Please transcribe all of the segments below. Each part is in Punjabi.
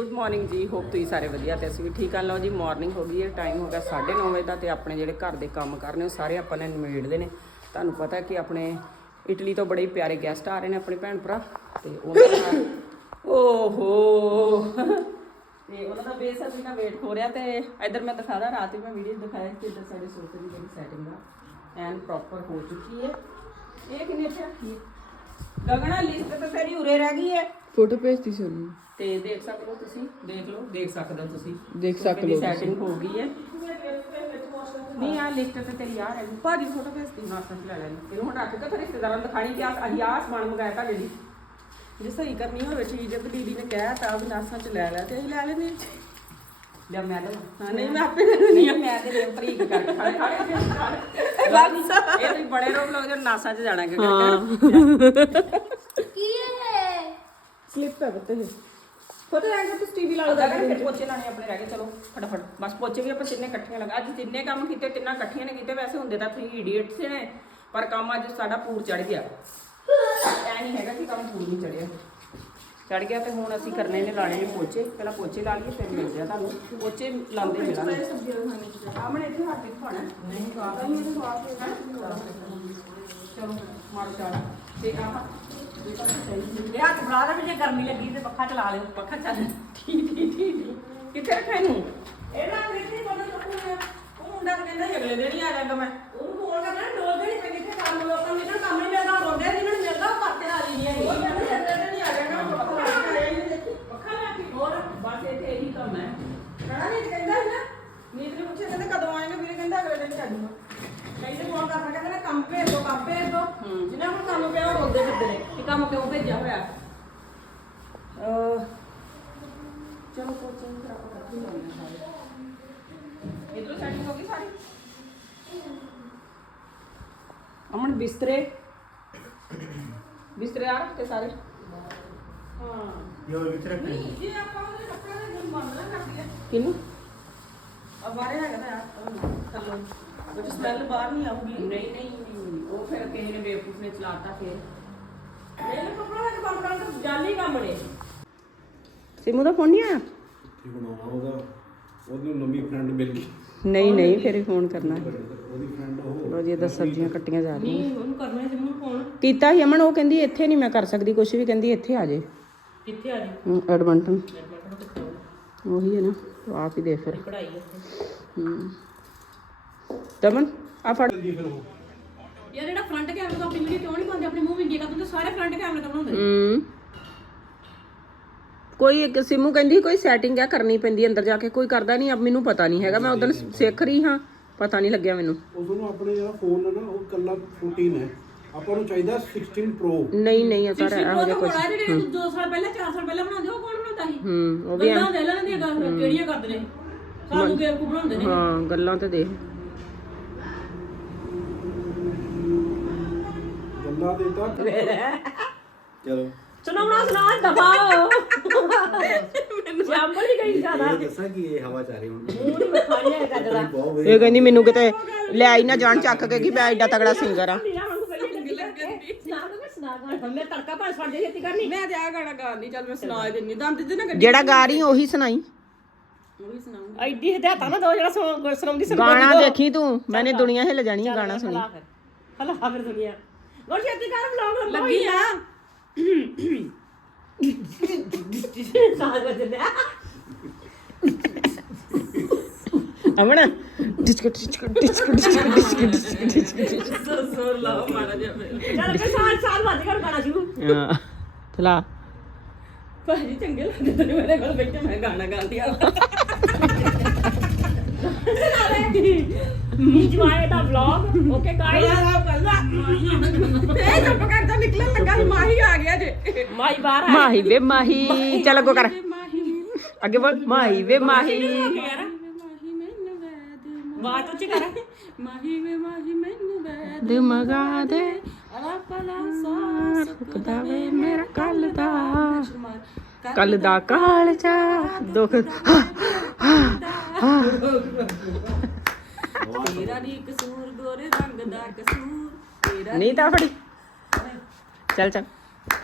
ਗੁੱਡ ਮਾਰਨਿੰਗ ਜੀ ਹੋਪ ਤੁਸੀਂ ਸਾਰੇ ਵਧੀਆ ਤੇ ਅਸੀਂ ਵੀ ਠੀਕ ਆ ਲਓ ਜੀ ਮਾਰਨਿੰਗ ਹੋ ਗਈ ਹੈ ਟਾਈਮ ਹੋ ਗਿਆ 9:30 ਵਜੇ ਦਾ ਤੇ ਆਪਣੇ ਜਿਹੜੇ ਘਰ ਦੇ ਕੰਮ ਕਰਨੇ ਉਹ ਸਾਰੇ ਆਪਾਂ ਨੇ ਨਿਬੇੜਦੇ ਨੇ। ਤੁਹਾਨੂੰ ਪਤਾ ਕਿ ਆਪਣੇ ਇਟਲੀ ਤੋਂ ਬੜੇ ਪਿਆਰੇ ਗੈਸਟ ਆ ਰਹੇ ਨੇ ਆਪਣੇ ਭੈਣ ਭਰਾ ਤੇ ਉਹਨਾਂ ਦਾ ਓਹੋ। ਤੇ ਉਹਨਾਂ ਦਾ ਬੇਸਬਰੀ ਨਾਲ ਵੇਟ ਹੋ ਰਿਹਾ ਤੇ ਇੱਧਰ ਮੈਂ ਦਿਖਾਦਾ ਰਾਤ ਹੀ ਮੈਂ ਵੀਡੀਓ ਦਿਖਾਇਆ ਕਿ ਇੱਧਰ ਸਾਡੇ ਸੋਫੇ ਦੀ ਜਿਹੜੀ ਸੈਟਿੰਗ ਆ, ਐਨ ਪ੍ਰੋਪਰ ਹੋ ਚੁੱਕੀ ਹੈ। ਇਹ ਕਿੰਨੇ ਤੇ ਗਗਨਾ ਲਿਸਟ ਤਾਂ ਤੇਰੀ ਉਰੇ ਰਹਿ ਗਈ ਹੈ। ਫੋਟੋ ਭੇਜਤੀ ਸੀ ਉਹਨੂੰ। ਤੇ ਦੇਖ ਸਕਦੇ ਹੋ ਤੁਸੀਂ ਦੇਖ ਲਓ ਦੇਖ ਸਕਦੇ ਹੋ ਤੁਸੀਂ। ਦੇਖ ਸਕਦੇ ਹੋ ਸੈਟਿੰਗ ਹੋ ਗਈ ਹੈ। ਨਹੀਂ ਆ ਲਿਸਟ ਤੇ ਤੇਰੀ ਯਾਰ ਹੈ ਭਾਜੀ ਫੋਟੋ ਭੇਜਤੀ। ਨਾ ਸੰਗ ਲੈ ਲੈਣੀ। ਇਹਨੂੰ ਹੁਣ ਰੱਖ ਕੇ ਫਿਰ ਰਿਸ਼ਤੇਦਾਰਾਂ ਨੂੰ ਦਿਖਾਣੀ? ਕਿ ਆ ਆਹ ਸਮਾਨ ਮੰਗਾਇਆ ਤੁਹਾਡੇ ਲਈ। ਜੇ ਸਹੀ ਕਰਨੀ ਹੋਵੇ ਚੀਜ਼ ਤੇ ਦੀਦੀ ਨੇ ਕਹਿ ਤਾ ਵੀ ਨਾਸਾਂ ਚ ਲੈ ਲੈ ਤੇ ਅਸੀਂ ਲੈ ਲੈਨੇ ਲਿਆ ਮੈਂ ਲੈ ਹਾਂ ਨਹੀਂ ਮੈਂ ਆਪੇ ਲੈਣੀ ਆ ਮੈਂ ਤੇ ਫਰੀਕ ਕਰਕੇ ਬਸ ਇਹ ਵੀ ਬੜੇ ਰੋਗ ਲੋਕ ਜੋ ਨਾਸਾਂ ਚ ਜਾਣਾ ਕਿ ਸਲਿੱਪ ਹੈ ਬੱਤੇ ਪਤਾ ਹੈ ਕਿ ਤੁਸੀਂ ਟੀਵੀ ਲਾ ਲਓ ਫਿਰ ਪੋਚੇ ਲਾਣੇ ਆਪਣੇ ਰਹਿ ਗਏ ਚਲੋ ਫਟਾਫਟ। ਬਸ ਪੋਚੇ ਵੀ ਆਪਾਂ ਤਿੰਨੇ ਇਕੱਠੀਆਂ ਲਗਾ ਅੱਜ ਤਿੰਨੇ ਕੰਮ ਕੀਤੇ ਤਿੰਨਾਂ ਇਕੱਠੀਆਂ ਨੇ ਕੀਤੇ ਵੈਸੇ ਹੁੰਦੇ ਤਾਂ 3 ਇਡੀਅਟਸ ਨੇ ਪਰ ਕੰਮ ਅੱਜ ਸਾਡਾ ਪੂਰ ਚੜ ਗਿਆ। ਐ ਨਹੀਂ ਹੈਗਾ ਕਿ ਕੰਮ ਪੂਰ ਨਹੀਂ ਚੜਿਆ ਚੜ ਗਿਆ ਤੇ ਹੁਣ ਅਸੀਂ ਕਰਨੇ ਨੇ ਲਾਣੇ ਨੇ ਪੋਚੇ। ਪਹਿਲਾਂ ਪੋਚੇ ਲਾ ਲਈਏ ਫਿਰ ਮਿਲਦੇ ਆ ਤੁਹਾਨੂੰ। ਪੋਚੇ ਲਾਉਂਦੇ ਮਿਲਾਂਗੇ ਆਮਣੇ ਇੱਥੇ ਹੱਥ ਵਿੱਚ ਪਾਣਾ ਨਹੀਂ ਕਾਹਦਾ ਹੀ ਇਹਨੂੰ ਬਾਅਦ ਚਲੋ ਮਾਰੋ ਚਾਲ ਤੇ ਆਹ ਇਹ ਹੱਥ ਬਣਾ ਲੈ ਵੀ ਜੇ ਗਰਮੀ ਲੱਗੀ ਤੇ ਪੱਖਾ ਚਲਾ ਲਿਓ। ਪੱਖਾ ਚੱਲ। ਠੀਕ ਠੀਕ ਠੀਕ ਕਿੱਥੇ ਰੱਖਿਆ ਇਹਨੂੰ? ਇਹਨਾਂ ਕਿੱਥੇ ਕੋਲ ਰੱਖੂਗਾ ਉਹ ਮੁੰਡਾ ਤਾਂ ਕਹਿੰਦਾ ਸੀ ਅਗਲੇ ਦਿਨ ਹੀ ਆ ਜਾਗਾ ਮੈਂ। ਉਹਨੂੰ ਫੋਨ ਕਰਨਾ ਡੋਲ ਦੇ ਨਹੀਂ ਕਿੱਥੇ ਕੰਮ ਲੋਕਾਂ ਨੂੰ ਇਹਨਾਂ ਕੰਮ ਨਹੀਂ ਮਿਲਦਾ ਰੋਂਦੇ ਨਹੀਂ ਮੈਨੂੰ ਮਿਲਦਾ ਉਹ ਕਰਕੇ ਆ ਜੀ ਨਹੀਂ ਉਹ ਕਹਿੰਦਾ ਅਗਲੇ ਦਿਨ ਹੀ ਆ ਜਾਗਾ ਪੱਖਾ ਲਾ ਕੇ ਆਇਆ ਨਹੀਂ ਪੱਖਾ ਲਾ ਕੇ ਹੋਰ ਬਸ ਇੱਥੇ ਇਹੀ ਕੰਮ ਹੈ। ਕਹਣਾ ਨਹੀਂ ਤੇ ਕਹਿੰਦਾ ਸੀ ਨਾ ਨੀਤ ਨੇ ਪੁੱਛਿਆ ਕਹਿੰਦਾ ਕਦੋਂ ਆਏਗਾ? ਵੀਰੇ ਕਹਿੰਦਾ ਅਗਲੇ ਦਿਨ ਜਾਊਗਾ ਕਹਿੰਦੇ ਫੋਨ ਕਰਨਾ ਕਹਿੰਦੇ ਨੇ ਕੰਮ ਭੇਜ ਦੋ ਕੰਮ ਭੇਜ ਦੋ। ਜਿਹਨਾਂ ਨੂੰ ਕੰਮ ਪਿਆ ਉਹ ਰੋਂਦੇ ਫਿਰਦੇ ਨੇ ਕਿ ਕੰਮ ਕਿਉਂ ਭੇਜਿਆ ਹੋਇਆ। ਅਹ ਚਲੋ ਕੋਚਿੰਗ ਕਰਾ ਕੇ ਲਾਉਣੇ ਸਾਰੇ। ਇਧਰ ਸੈਟਿੰਗ ਹੋ ਗਈ ਸਾਰੀ? ਅਮਨ ਬਿਸਤਰੇ। ਬਿਸਤਰੇ ਆ ਰੱਖੇ ਸਾਰੇ? ਹਾਂ। ਯਾਰ ਵਿੱਚ ਰੱਖ ਨਹੀਂ ਜੇ ਆਪਾਂ ਉਹਦੇ ਕੱਪੜਾ ਦੇ ਬੰਦ ਕਰ ਦਈਏ। ਕਿਨੂੰ ਬਾਹਰ ਹੈਗਾ ਯਾਰ ਥੱਲੋਂ ਉਹ ਸਮੈਲ ਬਾਹਰ ਨਹੀਂ ਆਊਗੀ ਨਹੀਂ ਨਹੀਂ ਉਹ ਫਿਰ ਕਿਸੇ ਨੇ ਬੇਵਕੂਫ ਨੇ ਚਲਾਤਾ ਫਿਰ ਇਹ ਕੱਪੜਾ ਦਾ ਕੰਮ ਕਰਨ ਤੋਂ ਜਾਲੀ ਕੰਮ ਨੇ ਸਿਮੂ ਦਾ ਫੋਨ ਨਹੀਂ ਆਇਆ ਕੀ ਬਣਾਉਣਾ ਉਹਦਾ? ਉਹਨੂੰ ਲੰਮੀ ਫਰੈਂਡ ਮਿਲ ਗਈ। ਨਹੀਂ ਨਹੀਂ ਫਿਰ ਹੀ ਫੋਨ ਕਰਨਾ। ਉਹਦੀ ਫਰੈਂਡ ਉਹ। ਲੋ ਜੀ ਇਹਦਾ ਸਬਜ਼ੀਆਂ ਕੱਟੀਆਂ ਜਾ ਰਹੀਆਂ। ਨਹੀਂ ਉਹਨੂੰ ਕਰਨਾ ਜਿੰਨੂੰ ਫੋਨ। ਕੀਤਾ ਸੀ ਅਮਨ ਉਹ ਕਹਿੰਦੀ ਇੱਥੇ ਨਹੀਂ ਮੈਂ ਕਰ ਸਕਦੀ ਕੁਝ ਵੀ ਕਹਿੰਦੀ ਇੱਥੇ ਆ ਜੇ। ਕਿੱਥੇ ਆ ਜੀ? ਐਡਮੰਟਨ ਐਡਮਿਟ ਕਿੱਥੇ ਉਹੀ ਹੈ ਨਾ। ਆਪ ਹੀ ਦੇ ਫਿਰ। ਹੂੰ। ਦਮਨ ਆ ਫੜ। ਜੀ ਫਿਰ ਉਹ। ਯਾਰ ਜਿਹੜਾ ਫਰੰਟ ਕੈਮਰਾ ਤੋਂ ਆਪਣੀ ਵੀਡੀਓ ਕਿਉਂ ਨਹੀਂ ਪਾਉਂਦੇ? ਆਪਣੀ ਮੂੰਹ ਵਿੰਗੇ ਕਰਦੇ ਸਾਰੇ ਫਰੰਟ ਕੈਮਰਾ ਤੋਂ ਬਣਾਉਂਦੇ ਹੂੰ। ਕੋਈ ਇੱਕ ਸਿਮੂ ਕਹਿੰਦੀ ਕੋਈ ਸੈਟਿੰਗ ਆ ਕਰਨੀ ਪੈਂਦੀ ਅੰਦਰ ਜਾ ਕੇ। ਕੋਈ ਕਰਦਾ ਨਹੀਂ ਮੈਨੂੰ ਪਤਾ ਨਹੀਂ ਹੈਗਾ। ਮੈਂ ਉਦੋਂ ਸਿੱਖ ਰਹੀ ਹਾਂ। ਪਤਾ ਨਹੀਂ ਲੱਗਿਆ ਮੈਨੂੰ। ਉਦੋਂ ਨੂੰ ਆਪਣੇ ਜਿਹੜਾ ਫੋਨ ਹੈ ਨਾ ਉਹ ਕੱਲਾ 14 ਹੈ। ਆਪਾਂ ਨੂੰ ਚਾਹੀਦਾ 16 Pro ਨਹੀਂ ਨਹੀਂ ਆ ਸਾਰਾ ਇਹੋ ਜਿਹਾ ਕੁਝ ਜਿਹੜੇ 2 ਸਾਲ ਪਹਿਲਾਂ 4 ਸਾਲ ਪਹਿਲਾਂ ਬਣਾਉਂਦੇ ਉਹ ਕੌਣ ਬਣਾਉਂਦਾ ਸੀ? ਹੂੰ ਉਹ ਵੀ ਗੱਲਾਂ ਦੇ ਲੈਣ ਦੀਆਂ ਗੱਲ ਕਿਹੜੀਆਂ ਕਰਦੇ ਨੇ? ਸਾਨੂੰ ਬੇਵਕੂਫ ਬਣਾਉਂਦੇ ਨੇ? ਹਾਂ ਗੱਲਾਂ ਤੇ ਦੇਖ। ਗੱਲਾਂ ਦੇ ਤਾਂ ਚਲੋ। ਸੁਣਾਉਣਾ ਸੁਣਾ ਮੈਨੂੰ ਜੰਬਲ ਹੀ ਗਈ ਜ਼ਿਆਦਾ। ਦੱਸਾਂ ਕਿ ਇਹ ਹਵਾ ਚ ਆ ਰਹੀ ਹੁਣ? ਮੂੰਹ ਨਹੀਂ ਵਧੀਆ ਇਹ ਕਹਿੰਦੀ ਮੈਨੂੰ ਕਿਤੇ ਲੈ ਆਈ ਨਾ ਜਾਣ ਚੱਕ ਕੇ ਕਿ ਮੈਂ ਐਡਾ ਤਗੜਾ ਸਿੰਗਰ ਆ ਨੀਰਾ ਵਾਂਗੂ ਪਹਿਲੇ ਲੱਗੀ ਲੱਗਦੀ ਸੁਣਾ ਦੋ ਸੁਣਾ ਦੋ ਮੈਂ ਤੜਕਾ ਭਾਂ ਛੱਡ ਦੇ ਛੇਤੀ ਕਰਨੀ। ਮੈਂ ਤੇ ਆ ਗਾਣਾ ਗਾਉਂਦੀ ਚੱਲ ਮੈਂ ਸੁਣਾ ਹੀ ਦਿੰਨੀ ਦੰਦ ਦੇ ਨਾ ਜਿਹੜਾ ਗਾ ਰਹੀ ਉਹੀ ਸੁਣਾਈ। ਉਹ ਵੀ ਸੁਣਾਉਂਗੀ। ਐਡੀ ਹਦਾਇਤਾਂ ਨਾ ਦੋ ਜਿਹੜਾ ਸੁਣ- ਸੁਣਾਉਂਦੀ ਸੁਣ ਗਾਣਾ ਦੇਖੀ ਤੂੰ ਮੈਨੇ ਦੁਨੀਆ ਹਿੱਲ ਜਾਣੀ ਹੈ ਗਾਣਾ ਸੁਣੀ। ਹਲਾ ਫਿਰ। ਦੁਨੀਆ। ਗੋਰ ਛੇਤੀ ਕਰ ਵਲੌਗ ਲੱਗੀ ਆ। ਸਾਗ ਵਜਦੇ Aman disc disc disc disc disc disc ਜ਼ੋਰ ਲਾਓ ਮਾੜਾ ਜਿਹਾ ਫਿਰ ਚੱਲ ਕੇ ਸਾਲ ਸਾਲ ਵੱਜ ਕਰ ਗਾਣਾ ਸ਼ੁਰੂ ਹਾਂ ਚਲਾ ਭਾਜੀ ਚੰਗੇ ਲੱਗਦੇ ਨੇ ਮੇਰੇ ਕੋਲ ਬੈਠੇ ਮੈਂ ਗਾਣਾ ਗਾਉਂਦੀ ਆ ਇੰਜੋਏ ਦਾ ਵਲੌਗ ਓਕੇ ਗਾਇਸ ਇਹ ਚੁੱਪ ਕਰਦਾ ਨਿਕਲਣ ਲੱਗਾ ਸੀ ਮਾਹੀ ਆ ਗਿਆ ਜੇ ਮਾਈ ਬਾਹਰ ਆ ਮਾਹੀ ਵੇ ਮਾਹੀ ਚੱਲ ਅੱਗੋ ਕਰ ਅੱਗੇ ਬੋਲ ਮਾਹੀ ਵੇ ਬਾਤ ਉੱਚੀ ਕਰ। ਮਾਹੀ ਵੇ ਮਾਹੀ ਮੈਨੂੰ ਵੈਦ ਦਿਮਗਾ ਦੇ। ਅਲਾ ਪਲਾ ਸਾਸ ਸੁੱਕਦਾ ਵੇ ਮੇਰਾ ਕੱਲ ਦਾ। ਕੱਲ ਦਾ ਕਾਲ ਚਾ। ਦੁੱਖ। ਤੇਰਾ ਨੀ ਕਸੂਰ ਗੋਰੇ ਰੰਗ ਦਾ ਕਸੂਰ। ਤੇਰਾ ਨਹੀਂ ਤਾਂ ਫੜੀ। ਚੱਲ ਚੱਲ।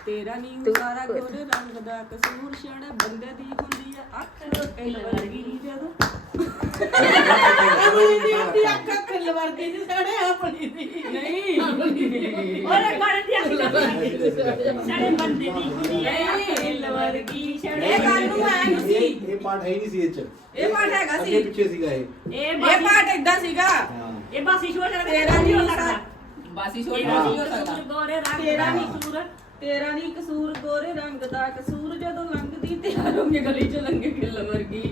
ਤੇਰਾ ਨੀ ਸਾਰਾ ਗੋਰੇ ਰੰਗ ਦਾ ਕਸੂਰ ਛੜ ਬੰਦੇ ਦੀ ਹੁੰਦੀ ਆ ਕਿੱਲ ਵਰਗੀ ਨਹੀਂ ਜਦੋਂ। ਅੱਖ ਖਿੱਲ ਵਰਗੀ ਦੀ ਸੜੇ ਆਪਣੀ ਦੀ ਨਹੀਂ। ਉਹਨੇ ਗਾਣੇ ਦੀ ਅੱਖ ਬੰਦੇ ਦੀ ਕੁੜੀ ਐ ਕਿੱਲ ਵਰਗੀ ਛੜੇ ਇਹ ਗੱਲ ਨੂੰ ਐ ਨਹੀਂ ਸੀ। ਇਹ ਪਾਰਟ ਹੈ ਹੀ ਨਹੀਂ ਸੀ ਇਹ ਚ। ਇਹ ਪਾਰਟ ਹੈਗਾ ਅੱਗੇ ਸੀ ਪਿੱਛੇ ਸੀਗਾ ਇਹ। ਇਹ ਪਾਰਟ ਏਦਾਂ ਸੀਗਾ। ਹਾਂ। ਇਹ ਬਾਸੀ ਚੱਲ ਤੇਰਾ ਨਹੀਂ ਹੋ ਹੋ ਸਕਦਾ। ਬਾਸੀ ਨਹੀਂ ਹੋ ਸਕਦਾ। ਤੇਰਾ ਨਹੀਂ ਕਸੂਰ। ਤੇਰਾ ਨਹੀਂ ਕਸੂਰ ਗੋਰੇ ਰੰਗ ਦਾ ਕਸੂਰ ਜਦੋਂ ਲੰਘਦੀ ਤੇ ਹਰੋਂਗੇ ਗਲੀ ਚ ਲੰਘੇ ਖਿੱਲ ਵਰਗੀ।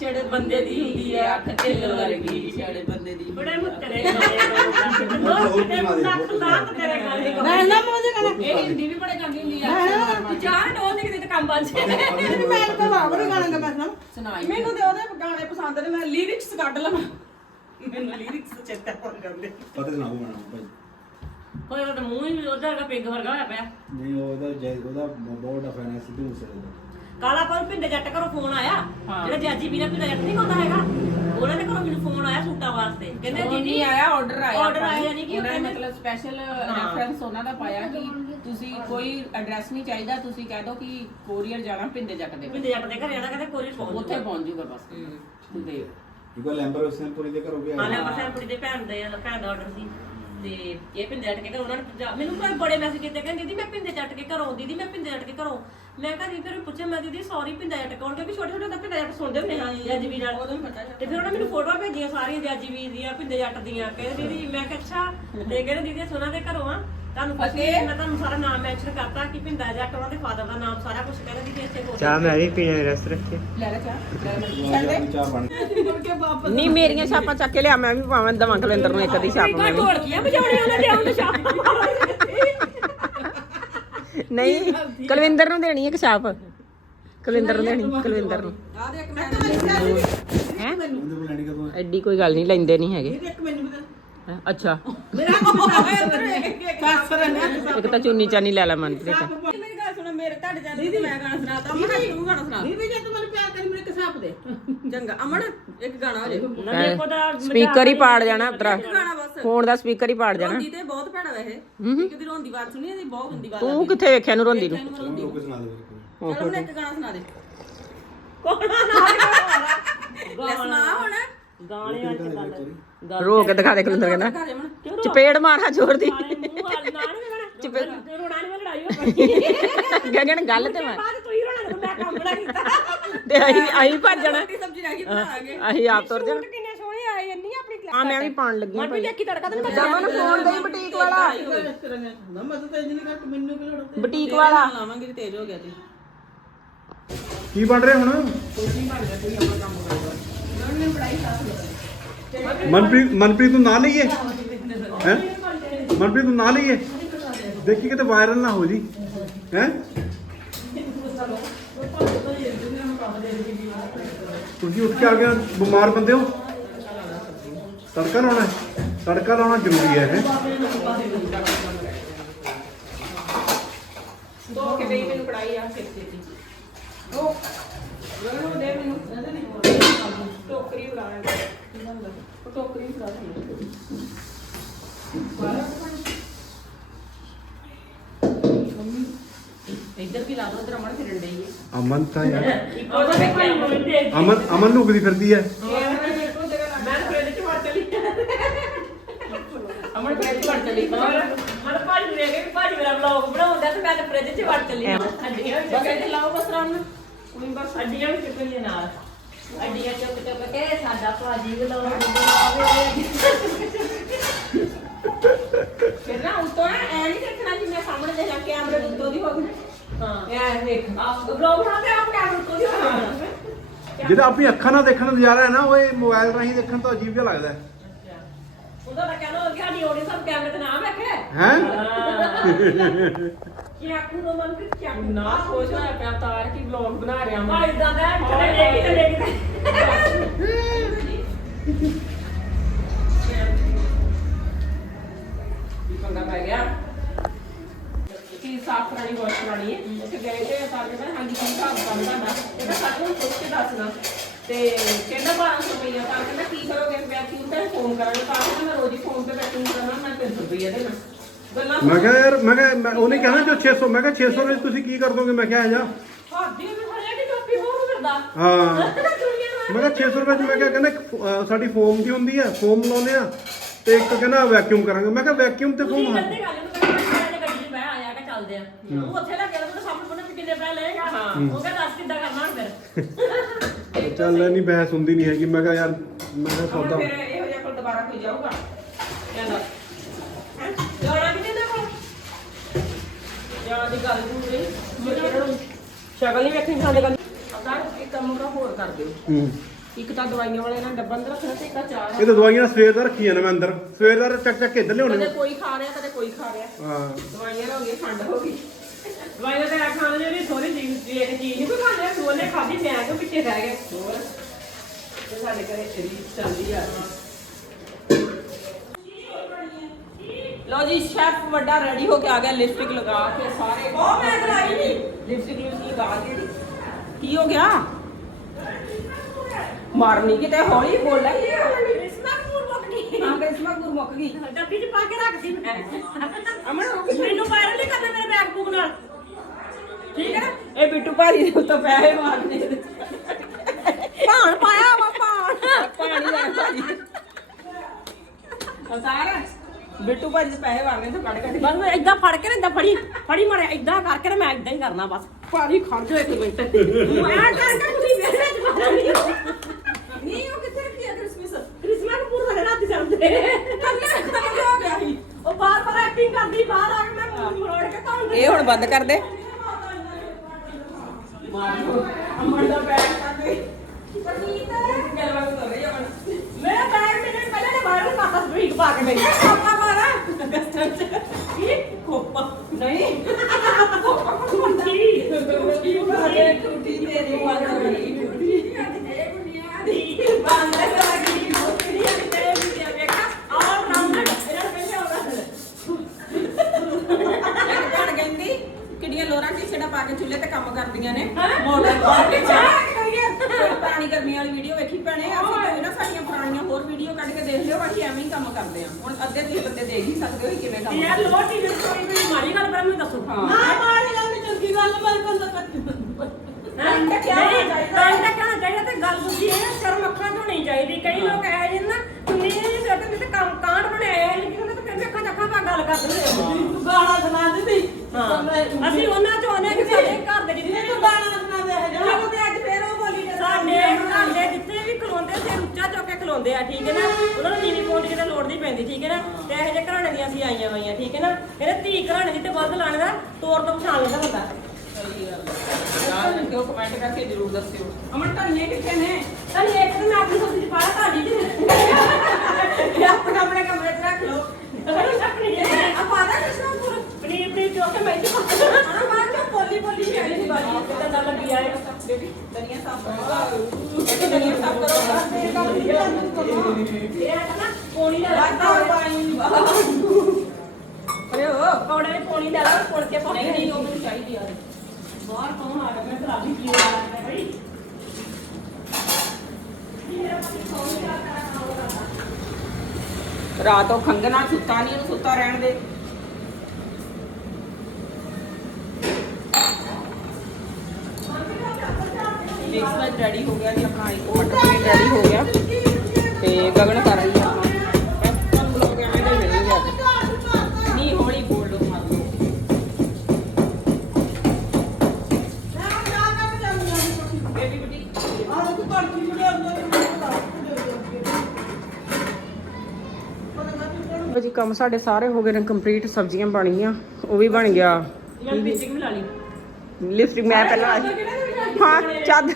ਛੜੇ ਬੰਦੇ ਦੀ ਹੁੰਦੀ ਐ ਅੱਖ ਖਿੱਲ ਵਰਗੀ ਛੜੇ ਬੰਦੇ ਦੀ ਬੜੇ ਮੁੱਤਰੇ ਗਾਣੇ ਮੈਂ ਨਾ ਮੋਜੇ ਕਹਣਾ ਇਹ ਹਿੰਦੀ ਵੀ ਬੜੇ ਗਾਉਂਦੀ ਹੁੰਦੀ ਆ। ਤੂੰ ਚਾਹ ਡੋਲ ਦੇ ਕਿਤੇ ਤੇ ਕੰਮ ਬਾਜ ਮੈਂ ਤਾਂ ਬਾਬਰੇ ਗਾਣਾ ਦਾ ਮੈਂ ਸੁਣਾਈ। ਮੈਨੂੰ ਤੇ ਉਹਦੇ ਗਾਣੇ ਪਸੰਦ ਨੇ ਮੈਂ ਲਿਰਿਕਸ ਕੱਢ ਲਵਾਂ। ਮੈਨੂੰ ਲਿਰਿਕਸ ਚੇਤਾ ਭੁੱਲ ਜਾਂਦੇ। ਪਤਾ ਸੁਣਾਓ ਬਣਾ ਭਾਈ। ਕੋਈ ਉਹਦਾ ਮੂੰਹ ਹੀ ਉਹਦਾ ਵਰਗਾ ਪਿੰਗ ਵਰਗਾ ਹੋਇਆ ਪਿਆ। ਨਹੀਂ ਉਹਦਾ ਜੈ ਉਹਦਾ ਬਹੁਤ ਵੱਡਾ ਫੈਨ ਹੈ ਸਿੱਧੂ ਮੂਸੇਵਾਲੇ ਦਾ। ਕਾਲਾ ਪਰ ਪਿੰਡ ਜੱਟ ਘਰੋਂ ਫੋਨ ਆਇਆ। ਜਿਹੜਾ ਜਾਜੀ ਵੀਰਾ ਪਿੰਡ ਜੱਟ ਨਹੀਂ ਹੁੰਦਾ ਹੈਗਾ। ਉਹਨਾਂ ਦੇ ਘਰੋਂ ਮੈਨੂੰ ਫੋਨ ਆਇਆ ਸੂਟਾਂ ਵਾਸਤੇ। ਕਹਿੰਦੇ ਨਹੀਂ ਦੀਦੀ ਆਇਆ ਆਰਡਰ ਆਇਆ ਆਰਡਰ ਆਇਆ ਯਾਨੀ ਕਿ ਉਹ ਉਹਨਾਂ ਨੇ ਕਹਿੰਦੇ ਮਤਲਬ ਸਪੈਸ਼ਲ ਰੈਫਰੈਂਸ ਉਹਨਾਂ ਦਾ ਪਾਇਆ ਕਿ ਤੁਸੀਂ ਕੋਈ ਐਡਰੈਸ ਨਹੀਂ ਚਾਹੀਦਾ ਤੁਸੀਂ ਕਹਿ ਦਿਓ ਕਿ ਕੋਰੀਅਰ ਜਾਣਾ ਪਿੰਡੇ ਜੱਟ ਦੇ ਪਿੰਡ ਜੱਟ ਦੇ ਘਰੇ ਆਣਾ ਕਹਿੰਦੇ ਕੋਈ ਪਹੁੰਚ ਉੱਥੇ ਪਹੁੰਚ ਜੂਗਾ ਬਸ। ਦੇ ਇੱਕ ਲੈਂਬਰ ਹੁਸੈਨਪੁਰੀ ਦੇ ਘਰੋਂ ਵੀ ਹਾਂ ਆਇਆ। ਲੈ ਪਰਸੈਂ ਕੁੜੀ ਦੇ ਭੈਣ ਦੇ ਭੈਣ ਦਾ ਆਰਡਰ ਸੀ। ਤੇ ਇਹ ਪਿੰਡੇ ਜੱਟ ਕੇ ਘਰੋਂ ਉਹਨਾਂ ਨੇ ਜਾ- ਮੈਨੂੰ ਕੋਈ ਬੜੇ ਮੈਸੇਜ ਕੀਤੇ ਕਹਿੰਦੇ ਦੀਦੀ ਮੈਂ ਪਿੰਡੇ ਜੱਟ ਕੇ ਘਰੋਂ ਦੀਦੀ ਮੈਂ ਪਿੰਡੇ ਜੱਟ ਕੇ ਘਰੋਂ। ਮੈਂ ਕਿਹਾ ਜੀ ਫਿਰ ਪੁੱਛਿਆ ਮੈਂ ਦੀਦੀ ਸੌਰੀ ਪਿੰਡੇ ਜੱਟ ਕੌਣ ਕਿ ਛੋਟੇ ਛੋਟੇ ਪਿੰਡੇ ਜੱਟ ਸੁਣਦੇ ਹੁੰਦੇ ਹਾਂ ਜੱਜ ਵੀ ਨਾਲ ਤੇ ਫਿਰ ਉਹਨਾਂ ਮੈਨੂੰ ਫੋਟੋਆਂ ਭੇਜੀਆਂ ਸਾਰੀਆਂ ਜੱਜ ਵੀ ਦੀਆਂ ਪਿੰਡੇ ਜੱਟ ਦੀਆਂ। ਕਹਿੰਦੇ ਦੀਦੀ ਮੈਂ ਕਿਹਾ ਅੱਛਾ। ਤੇ ਕਹਿੰਦੇ ਦੀਦੀ ਅਸੀਂ ਉਹਨਾਂ ਦੇ ਘਰੋਂ ਆ। ਤੁਹਾਨੂੰ ਮੈਂ ਤੁਹਾਨੂੰ ਸਾਰਾ ਨਾਮ ਮੈਂਸ਼ਨ ਕਰਤਾ ਕਿ ਪਿੰਡਾ ਜੱਟ ਉਹਨਾਂ ਦੇ ਫਾਦਰ ਦਾ ਨਾਮ ਸਾਰਾ ਕੁਝ ਕਹਿੰਦੇ ਦੀਦੀ ਇੱਥੇ ਹੋ ਚਾਹ ਮੈਂ ਵੀ ਪੀਣੇ ਰਸ ਰੱਖੇ। ਲੈ ਲੈ ਚਾਹ ਲੈ ਲੈ। ਉਹ ਅੱਜ ਆਪਣੀ ਚਾਹ ਬਣ ਗਈ। ਮੁੜ ਕੇ ਵਾਪਸ ਨਹੀਂ ਮੇਰੀਆਂ ਛਾਪਾਂ ਚੱਕ ਕੇ ਲਿਆ ਮੈਂ ਵੀ ਪਾਵਾਂ ਦਵਾਂ ਕਲਿੰਦਰ ਨੂੰ ਇੱਕ ਦੀ ਛਾਪ ਮੈਂ ਵੀ। ਢੋਲਕੀਆਂ ਵਜਾਉਣੀਆਂ ਉਹਨਾਂ ਦੇ ਆਉਂਦੇ ਸ਼ਾਮ ਨਹੀਂ ਕੁਲਵਿੰਦਰ ਨੂੰ ਦੇਣੀ ਇੱਕ ਛਾਪ। ਕੁਲਵਿੰਦਰ ਨੂੰ ਦੇਣੀ ਕੁਲਵਿੰਦਰ ਨੂੰ। ਆ ਦੇ ਇੱਕ ਮੈਂ ਹੈ? ਉਹਦੇ ਕੋਲ ਲੈਣੀ ਕਦੋਂ ਹੈ? ਐਡੀ ਕੋਈ ਗੱਲ ਨਹੀਂ ਲੈਂਦੇ ਨਹੀਂ ਹੈਗੇ। ਇੱਕ ਮੈਨੂੰ ਵੀ ਹੈਂ, ਅੱਛਾ। ਮੇਰਾ ਕਾਸਰ ਨੇ ਇੱਕ ਤਾਂ ਚੁੰਨੀ ਚਾਨੀ ਲੈ ਲੈ ਮਨਪ੍ਰੀਤ ਮੇਰੀ ਗੱਲ ਸੁਣੋ ਮੇਰੇ ਤੁਹਾਡੇ ਜਾਂਦੇ ਤੇ ਮੈਂ ਗਾਣਾ ਸੁਣਾਤਾ ਅਮਨ ਤੂੰ ਗਾਣਾ ਸੁਣਾ। ਦੀਦੀ ਜੇ ਤੂੰ ਮੈਨੂੰ ਪਿਆਰ ਕਰੀ ਮੈਨੂੰ ਇੱਕ ਸਾਪ ਦੇ। ਚੰਗਾ ਅਮਨ ਇੱਕ ਗਾਣਾ ਹੋ ਜੇ। ਦੇਖੋ ਤਾਂ ਸਪੀਕਰ ਹੀ ਪਾੜ ਜਾਣਾ ਤੇਰਾ ਇੱਕ ਗਾਣਾ ਬਸ। ਫੋਨ ਦਾ ਸਪੀਕਰ ਹੀ ਪਾੜ ਜਾਣਾ। ਰੋਂਦੀ ਤੇ ਬਹੁਤ ਭੈੜਾ ਵੈਸੇ। ਇੱਕ ਦੀ ਰੋਂਦੀ ਬਾਤ ਸੁਣੀ ਇਹਦੀ ਬਹੁਤ ਗੰਦੀ ਬਾਤ ਤੂੰ ਕਿੱਥੇ ਵੇਖਿਆ ਨੂੰ? ਰੋਂਦੀ ਨੂੰ। ਰੋਂਦੀ ਚਲ ਮੈਨੂੰ ਇੱਕ ਗਾਣਾ ਸੁਣਾ ਦੇ। ਕੋਣਾ ਨਾ ਰੋ ਕੇ ਦਿਖਾ ਦੇ ਕੁਲਵਿੰਦਰ ਕਹਿੰਦਾ ਚਪੇੜ ਮਾਰਾ ਜ਼ੋਰ ਦੀ। ਮੂੰਹ ਹਾਲ ਨਾ ਨਹੀਂ ਗਾਣਾ ਚੁੱਪ ਰੋਣਾ ਨਹੀਂ ਲੜਾਈ ਹੋ ਗਗਨ ਗੱਲ ਤੇ ਤੂੰ ਰੋਣਾ ਮੈਂ ਕੰਮ ਨਾ ਕੀਤਾ। ਤੇ ਅਸੀਂ ਅਸੀਂ ਭੱਜ ਜਾਣਾ। ਰੋਟੀ ਸਬਜ਼ੀ ਰਹਿ ਗਈ ਬਣਾ ਕੇ। ਅਸੀਂ ਆਪ ਤੁਰ ਜਾਣਾ। ਕਿੰਨੇ ਸੋਹਣੇ ਆਏ ਇੰਨੀ ਆਪਣੀ ਕਲਾਸ ਆ ਮੈਂ ਵੀ ਪਾਣ ਲੱਗੀ ਮਨ ਵੀ ਦੇਖੀ ਤੜਕਾ ਤੇ ਨਹੀਂ ਜਮਨ ਫੋਨ ਦੇ ਬੁਟੀਕ ਵਾਲਾ। ਨਾ ਮਜ਼ਾ ਤਾਂ ਇੰਜ ਨਹੀਂ ਕਰ ਮੈਨੂੰ ਕੀ ਲੋੜ ਬੁਟੀਕ ਵਾਲਾ। ਲਾਵਾਂਗੇ ਤੇ ਤੇਜ਼ ਹੋ ਗਿਆ ਜੀ ਕੀ ਬਣ ਰਿਹਾ ਹੁਣ? ਮਨਪ੍ਰੀਤ ਮਨਪ੍ਰੀਤ ਨੂੰ ਨਾ ਲਈਏ? ਹੈ? ਮਨਪ੍ਰੀਤ ਨੂੰ ਨਾ ਲਈਏ? ਦੇਖੀ ਕਿਤੇ ਵਾਇਰਲ ਨਾ ਹੋ ਜੀ। ਹੈ? ਤੁਸੀਂ ਉੱਠ ਕੇ ਆ ਗਏ ਬਿਮਾਰ ਬੰਦੇ ਹੋ? ਤੜਕਾ ਲਾਉਣਾ ਹੈ ਤੜਕਾ ਲਾਉਣਾ ਜ਼ਰੂਰੀ ਹੈ ਹੈ ਦੋ ਕੇ ਦੇ ਮੈਨੂੰ ਕੜਾਈ ਆ ਸਿਰ ਤੇ ਉਹ ਰਣੂ ਦੇ, ਮੈਨੂੰ। ਟੋਕਰੀ ਬਣਾ ਉਹ ਟੋਕਰੀ ਬਣਾ ਇੱਧਰ ਵੀ ਲਾ ਦੋ ਇਧਰ ਅਮਨ ਫਿਰਨ ਡਈ ਹੈ। ਅਮਨ ਤਾਂ ਯਾਰ ਉਹਦਾ ਦੇਖਿਆ ਮੁੰਡੇ ਅਮਨ ਅਮਨ ਨੂੰ ਕਦੀ ਫਿਰਦੀ ਹੈ। ਮੈਂ ਫਰਿੱਜ ਚ ਵੜ ਚਲੀ ਅਮਨ ਫਰਿੱਜ ਚ ਵੜ ਚਲੀ। ਮਨ ਭਾਜੀ ਨੂੰ ਵੇਖ ਕੇ ਭਾਜੀ ਮੇਰਾ ਵਲੌਗ ਬਣਾਉਂਦਾ ਤੇ ਮੈਂ ਤਾਂ ਫ੍ਰਿਜ 'ਚ ਵੜ ਚੱਲੀ ਹਾਂ। ਅੱਡੀਆਂ ਵੀ ਬਸ ਇੱਥੇ ਲਾਓ ਬਸ ਰਨ। ਕੋਈ ਬਸ ਅੱਡੀਆਂ ਵੀ ਚੁੱਕ ਲਈ ਨਾਲ। ਅੱਡੀਆਂ ਚੁੱਕ ਚੁੱਕ ਕੇ ਸਾਡਾ ਭਾਜੀ ਵਲੌਗ ਬਣਾਵੇ ਫਿਰ ਨਾ ਉੱਤੋਂ ਨਾ ਐ ਨਹੀਂ ਦੇਖਣਾ ਕਿ ਮੈਂ ਸਾਹਮਣੇ ਦੇਖਾਂ ਕੈਮਰੇ ਦੇ ਉੱਤੋਂ ਦੀ ਹੋ ਗਈ ਹਾਂ। ਐ ਵੇਖ ਆਪ ਵਲੌਗ ਬਣਾਉਂਦੇ ਆਪ ਕੈਮਰਾ ਕੋਲ ਹੀ। ਜਿਹੜਾ ਆਪਣੀ ਅੱਖਾਂ ਨਾਲ ਦੇਖਣ ਦਾ ਨਜ਼ਾਰਾ ਹੈ ਨਾ ਉਹ ਇਹ ਮੋਬਾਈਲ ਰਾਹੀਂ ਦੇਖਣ ਤੋਂ ਅਜੀਬ ਜਿਹਾ ਲੱਗਦਾ ਹੈ। ਉਹਦਾ ਤਾਂ ਕਹਿੰਦਾ ਕਿ ਸਾਡੀ ਆਡੀਓ ਸਭ ਕੈਮਰੇ ਤੇ ਨਾ ਹੈ ਕੀ ਆਖੂ ਰੋ ਮਨ ਕਿ ਕੀ ਆਖੂ ਨਾ ਸੋਚ ਹੋਇਆ ਪਿਆ ਤਾਰ ਕੀ ਵਲੌਗ ਬਣਾ ਰਿਹਾ ਮੈਂ। ਭਾਈ ਦਾ ਦਾ ਚਲੇ ਦੇਖੀ ਤੇ ਦੇਖੀ ਪੰਗਾ ਪੈ ਗਿਆ? ਕੀ ਸਾਫ਼ ਕਰਾਣੀ ਵਾਸ਼ ਕਰਾਣੀ ਹੈ? ਉੱਥੇ ਗਏ ਤੇ ਸਰ ਕਹਿੰਦਾ ਹਾਂਜੀ ਕੀ ਹਿਸਾਬ ਕੰਮ ਤੁਹਾਡਾ ਇਹਦਾ ਸਾਨੂੰ ਨੂੰ ਪੁੱਛ ਕੇ ਦੱਸਣਾ ਤੇ ਕਹਿੰਦਾ 1200 ਰੁਪਈਆ। ਤਾਂ ਕਹਿੰਦਾ ਕੀ ਕਰੋਗੇ? ਵੈਕਿਊਮ ਤੇ ਫੋਨ ਕਰਾਂਗੇ। ਤਾਂ ਮੈਂ ਰੋਜ਼ ਹੀ ਫੋਨ ਤੇ ਵੈਕਿਊਮ ਕਰਨਾ ਮੈਂ 300 ਰੁਪਈਆ ਦੇਣਾ। ਗੱਲਾਂ ਮੈਂ ਕਿਹਾ ਯਾਰ ਮੈਂ ਕਿਹਾ ਮੈਂ- ਉਹਨੇ ਕਿਹਾ ਨਾ ਜੋ 600 ਮੈਂ ਕਿਹਾ 600 ਵਿੱਚ ਤੁਸੀਂ ਕੀ ਕਰ ਦੋਗੇ? ਮੈਂ ਕਿਹਾ ਜਾ। ਸਾਡੀ ਵੀ ਹਲੇ ਕਿ ਟੋਪੀ ਹੋਰ ਕਰਦਾ ਹਾਂ। ਮੈਂ। ਕਿਹਾ 600 ਰੁਪਏ ਚ ਮੈਂ ਕਿਹਾ ਕਹਿੰਦਾ ਇੱਕ ਫੋ- ਅਹ ਸਾਡੀ ਫੋਮ ਦੀ ਹੁੰਦੀ ਆ ਫੋਮ ਲਾਉਂਦੇ ਆ ਤੇ ਇੱਕ ਕਹਿੰਦਾ ਵੈਕਿਊਮ ਕਰਾਂਗੇ। ਮੈਂ ਕਿਹਾ ਵੈਕਿਊਮ ਤੇ ਫੋਮ ਨੂੰ ਫਿਰ। ਚੱਲ ਨਹੀਂ ਬਹਿਸ ਹੁੰਦੀ ਨਹੀਂ ਹੈਗੀ। ਮੈਂ ਕਿਹਾ ਯਾਰ ਮੈਂ ਕਿਹਾ ਹੁਣ ਸੌਦਾ ਫਿਰ ਇਹੋ ਜਿਹਾ ਕੋਲ ਦੁਬਾਰਾ ਕੋਈ ਜਾਊਗਾ। ਕਹਿੰਦਾ ਜਾਣਾ ਕਿਤੇ ਨਾ ਕੋਲ ਜਾਣ ਦੀ ਗੱਲ ਨਹੀਂ ਰਹੀ ਇਹਨਾਂ ਨੂੰ ਸ਼ਕਲ ਨਹੀਂ ਵੇਖਣੀ ਸਾਡੇ ਗੱਲ ਇੱਕ ਕੰਮ ਕਾ ਹੋਰ ਕਰ ਦਿਓ। ਹੂੰ। ਇੱਕ ਤਾਂ ਦਵਾਈਆਂ ਵਾਲੇ ਨਾਲ ਡੱਬਾ ਅੰਦਰ ਰੱਖਣਾ ਤੇ ਇੱਕ ਆਹ ਚਾਰ ਇਹ ਤਾਂ ਦਵਾਈਆਂ ਸਵੇਰ ਦਾ ਰੱਖੀਆਂ ਨੇ ਮੈਂ ਅੰਦਰ। ਸਵੇਰ ਦਾ ਚੱਕ ਚੱਕ ਕੇ ਇੱਧਰ ਲਿਆਉਣੇ ਕਦੇ ਕੋਈ ਖਾ ਰਿਹਾ ਕਦੇ ਕੋਈ ਖਾ ਰਿਹਾ। ਹਾਂ। ਦਵਾਈਆਂ ਹੋ ਗਈ ਖੰਡ ਹੋ ਗਈ। ਦਵਾਈਆਂ ਤੇ ਖਾਣ ਜਿਹੜੀ ਥੋੜੀ ਚੀਜ਼ ਦੀ ਇੱਕ ਚੀਜ਼ ਨਹੀਂ ਕੋਈ ਖਾਣੇ ਸੋਨੇ ਖਾਦੀ ਮੈਂ ਕਿ ਪਿੱਛੇ ਰਹਿ ਗਏ? ਹੋਰ। ਤੇ ਸਾਡੇ ਘਰੇ ਰੀਤ ਚੱਲਦੀ ਆ। ਲੋ ਜੀ ਸ਼ੈਫ ਵੱਡਾ ਰੈਡੀ ਹੋ ਕੇ ਆ ਗਿਆ ਲਿਪਸਟਿਕ ਲਗਾ ਕੇ ਸਾਰੇ। ਉਹ ਮੈਂ ਲਗਾਈ ਨਹੀਂ। ਲਿਪਸਟਿਕ ਲਿਪਸਟਿਕ ਲਗਾ ਕੇ। ਕੀ ਹੋ ਗਿਆ? ਮਾਰਨੀ ਕਿਤੇ ਹੌਲੀ ਬੋਲ ਲੈ। ਮੁੱਕ ਗਈ। ਹਾਂ ਕ੍ਰਿਸਮਸ ਗੁਰ ਮੁੱਕ ਗਈ। ਡੱਬੀ 'ਚ ਪਾ ਕੇ ਰੱਖਦੀ ਮੈਂ। ਅਮਨ। ਮੈਨੂੰ ਵਾਇਰਲ ਨਹੀਂ ਕਰਨਾ ਮੇਰੇ ਬੈਗ ਬੁੱਕ ਨਾਲ। ਠੀਕ ਹੈ? ਇਹ ਬਿੱਟੂ ਭਾਜੀ ਦੇ ਉੱਤੋਂ ਪੈਸੇ ਮਾਰਨੇ। ਭਾਣ ਪਾਇਆ ਵਾ ਭਾਣ। ਪਾਣੀ ਲੈ ਭਾਜੀ ਅਸਾਰ ਬਿੱਟੂ ਭਾਜੀ ਦੇ ਪੈਸੇ ਮਾਰਨੇ ਤੋਂ ਕੱਢ ਕੱਢ ਬਸ ਮੈਂ ਇਦਾਂ ਫੜ ਕੇ ਨਾ ਇਦਾਂ ਫੜੀ ਫੜੀ ਮਾਰਿਆ ਇਦਾਂ ਕਰਕੇ ਨਾ ਮੈਂ ਇਦਾਂ ਹੀ ਕਰਨਾ ਬਸ। ਪਾਣੀ ਖੜ ਜਾ ਇੱਕ ਮਿੰਟ। ਮੈਂ ਕਰਕੇ ਤੁਸੀਂ ਮੇਰੇ ਵਿੱਚ ਮਾਰਨੀ ਨਹੀਂ ਉਹ ਕਿੱਥੇ ਰੱਖੀ ਆ ਕ੍ਰਿਸਮਸ ਕ੍ਰਿਸਮਸ ਪੂਰ ਸਾਡੇ ਰਾਤ ਜਾਂਦੇ। ਕੰਨੇ ਖਤਮ ਹੋ ਗਿਆ ਸੀ। ਉਹ ਬਾਰ ਬਾਰ ਐਕਟਿੰਗ ਕਰਦੀ ਬਾਹਰ ਆ ਕੇ ਮੈਂ ਮੂੰਹ ਮਰੋੜ ਕੇ ਤੁਹਾਨੂੰ ਇਹ ਹੁਣ ਬੰਦ ਕਰ ਦੇ। ਅਮਨ ਦਾ ਬੈਗ ਕੱਢ ਦੇ। ਗੱਲ ਬਾਤ ਕਰ ਰਹੀ ਅਮਨ। ਮੇਰਾ ਬੈਗ ਮੇਰੇ ਪਹਿਲੇ ਨੇ ਬਾਹਰ ਪਾਤਾ ਸਪੀਕ ਪਾ ਕੇ ਮੇਰੀ। ਪਾਪਾ ਨਹੀਂ ਕੋਪਾ ਕੁੰਡੀ ਕੁੰਡੀ ਬਾਰੇ ਟੂਟੀ ਤੇਰੀ ਬੰਦ ਹੋ ਗਈ ਬੰਦ ਕਰ ਗਈ ਕੁੰਡੀ ਤੇ ਵੀ ਵੇਖਾ ਆਲ ਰਾਉਂਡ ਇਹਨਾਂ ਨੂੰ ਪਹਿਲੇ ਆਉਂਦਾ ਇੱਕ ਭੈਣ ਕਹਿੰਦੀ ਕਿਹੜੀਆਂ ਲੋਰਾਂ ਟੀ-ਸ਼ਰਟਾਂ ਪਾ ਕੇ ਚੁੱਲ੍ਹੇ ਤੇ ਕੰਮ ਕਰਦੀਆਂ ਨੇ? ਮੋਡਲ ਪਾ ਕੇ ਚਾਹ ਕੋਈ ਪੁਰਾਣੀ ਗਰਮੀ ਵਾਲੀ ਵੀਡੀਓ ਵੇਖੀ ਭੈਣੇ ਅਸੀਂ ਕੋਈ ਨਾ ਸਾਡੀਆਂ ਪੁਰਾਣੀਆਂ ਹੋਰ ਵੀਡੀਓ ਕੱਢ ਕੇ ਦੇਖ ਲਿਓ ਅਸੀਂ ਐਵੇਂ ਹੀ ਕੰਮ ਕਰਦੇ ਆ। ਹੁਣ ਅੱਧੇ ਤੁਸੀਂ ਬੰਦੇ ਦੇਖ ਹੀ ਸਕਦੇ ਹੋ ਕਿ ਕਿਵੇਂ ਕੰਮ ਯਾਰ ਲੋਟੀ ਦੇ ਕੋਈ ਵੀ ਮਾਰੀ ਗੱਲ ਪਰ ਮੈਨੂੰ ਦੱਸੋ। ਹਾਂ। ਨਾ ਮਾਰੀ ਗੱਲ ਨਹੀਂ ਚੰਗੀ ਗੱਲ ਮੈਂ ਬੰਦਾ ਟਾਈਮ ਤਾਂ ਤਾਂ ਕਹਿਣਾ ਚਾਹੀਦਾ ਤੇ ਗੱਲ ਦੂਜੀ ਹੈ, ਸ਼ਰਮ ਅੱਖਾਂ ਚ ਹੋਣੀ ਚਾਹੀਦੀ। ਕਈ ਲੋਕ ਐ ਜਿਹੇ ਨਾ ਤੁੰਨੀ ਸਿਰ ਤੇ ਕਿਤੇ ਕੰਮ ਕਾਂਡ ਬਣਾਇਆ ਹੈ ਲੇਕਿਨ ਉਹ ਤਾਂ ਕਹਿੰਦੇ ਅੱਖਾਂ ਚ ਅੱਖਾਂ ਪਾ ਗੱਲ ਕਰ ਦਿੰਦੇ ਤੂੰ ਗਾਣਾ ਸੁਣਾ ਦਿੰਦੀ ਅਸੀਂ ਉਹਨਾਂ ਚ ਹਾਂ ਕਿ ਸਾਡੇ ਘਰ ਦੇ ਜਿੱਥੇ ਤੂੰ ਗਾਣਾ ਸੁਣਾ ਦੇ ਜਦੋਂ ਤੇ ਅੱਜ ਫੇਰ ਉਹ ਬੋਲੀ ਸਾਡੇ ਘਰ ਦੇ ਜਿੱਥੇ ਵੀ ਖਲੋਂਦੇ ਤੇ ਉੱਚਾ ਕੇ ਖਲੋਂਦੇ ਆ ਠੀਕ ਹੈ ਨਾ? ਉਹਨਾਂ ਨੂੰ ਨੀਵੀਂ ਪਹੁੰਚ ਕਿਤੇ ਲੋੜ ਨਹੀਂ ਪੈਂਦੀ ਠੀਕ ਹੈ ਨਾ? ਤੇ ਇਹੋ ਜਿਹੇ ਘਰਾਣੇ ਦੀਆਂ ਅਸੀਂ ਆਈਆਂ ਹੋਈਆਂ ਠੀਕ ਹੈ ਨਾ? ਇਹਨੇ ਧੀ ਘਰਾਣੇ ਦੀ ਤੇ ਵੱਧ ਲਾਣੇ ਦਾ ਤੋਰ ਤੋਂ ਪਛਾਣ ਲੈਂਦਾ ਬੰਦਾ। ਸਹੀ ਗੱਲ ਹੈ ਰੱਖਿਓ ਕਮੈਂਟ ਕਰਕੇ ਜਰੂਰ ਦੱਸਿਓ। ਅਮਨ ਧਨੀਏ ਕਿੱਥੇ ਨੇ? ਤਾਂ ਇੱਕ ਦਿਨ ਆਪਣੀ ਸਬਜ਼ੀ ਚ ਪਾਇਆ ਤੁਹਾਡੀ ਤੇ ਇਹ ਆਪਣੇ ਆਪਣੇ ਕਮਰੇ 'ਚ ਰੱਖ ਲਓ। ਆ ਪਾਦਾ ਕਿਸਨਾ ਪੂਰਾ? ਪਨੀਰ ਦੇ ਜੋ ਕੇ ਮੈਂ ਤੇ ਪਾਣਾ ਬਾਅਦ ਬੋਲੀ ਵੀ ਆਈ ਸੀ ਬਾਜੀ ਕਿਦਾਂ ਦਾ ਲੱਗੀ ਆਏ। ਬੇਬੀ ਧਨੀਆ ਸਾਫ਼ ਕਰੋ। ਇਹ ਧਨੀਆ ਸਾਫ਼ ਕਰੋ ਇਹ ਹੈ ਨਾ, ਪੋਣੀ ਦਾ ਵਾਤਾ ਰਸਤਾ ਪਾਣੀ ਅਰੇ ਉਹ ਕੌੜੇ ਪੋਣੀ ਦਾ ਲਾ, ਪੁਣ ਕੇ ਪਾਣੀ ਨਹੀਂ। ਉਹ ਮੈਨੂੰ ਚਾਹੀਦੀ ਆ। ਬਾਹਰ ਕੌਣ ਆ ਗਿਆ ਮੈਂ ਤਰਾਲੀ ਕੀ ਆ ਰਿਹਾ ਬਈ? ਰਾਤ ਉਹ ਖੰਗਣਾ ਸੁੱਤਾ ਨਹੀਂ ਉਹਨੂੰ ਸੁੱਤਾ ਰਹਿਣ ਦੇ। ਮਿਕਸ ਵੈਜ ਰੈਡੀ ਹੋ ਗਿਆ ਜੀ ਆਪਣਾ ਇੱਕ ਮਟਰ ਪਨੀਰ ਰੈਡੀ ਹੋ ਗਿਆ। ਤੇ ਗਗਨ ਕਰ ਰਹੀ ਆ ਜੀ ਕੰਮ ਸਾਡੇ ਸਾਰੇ ਹੋ ਗਏ ਨੇ ਕੰਪਲੀਟ ਸਬਜ਼ੀਆਂ ਬਣ ਗਈਆਂ ਉਹ ਵੀ ਬਣ ਗਿਆ। ਲਿਪਸਟਿਕ ਮੈਂ ਪਹਿਲਾਂ ਹਾਂ ਚੱਦ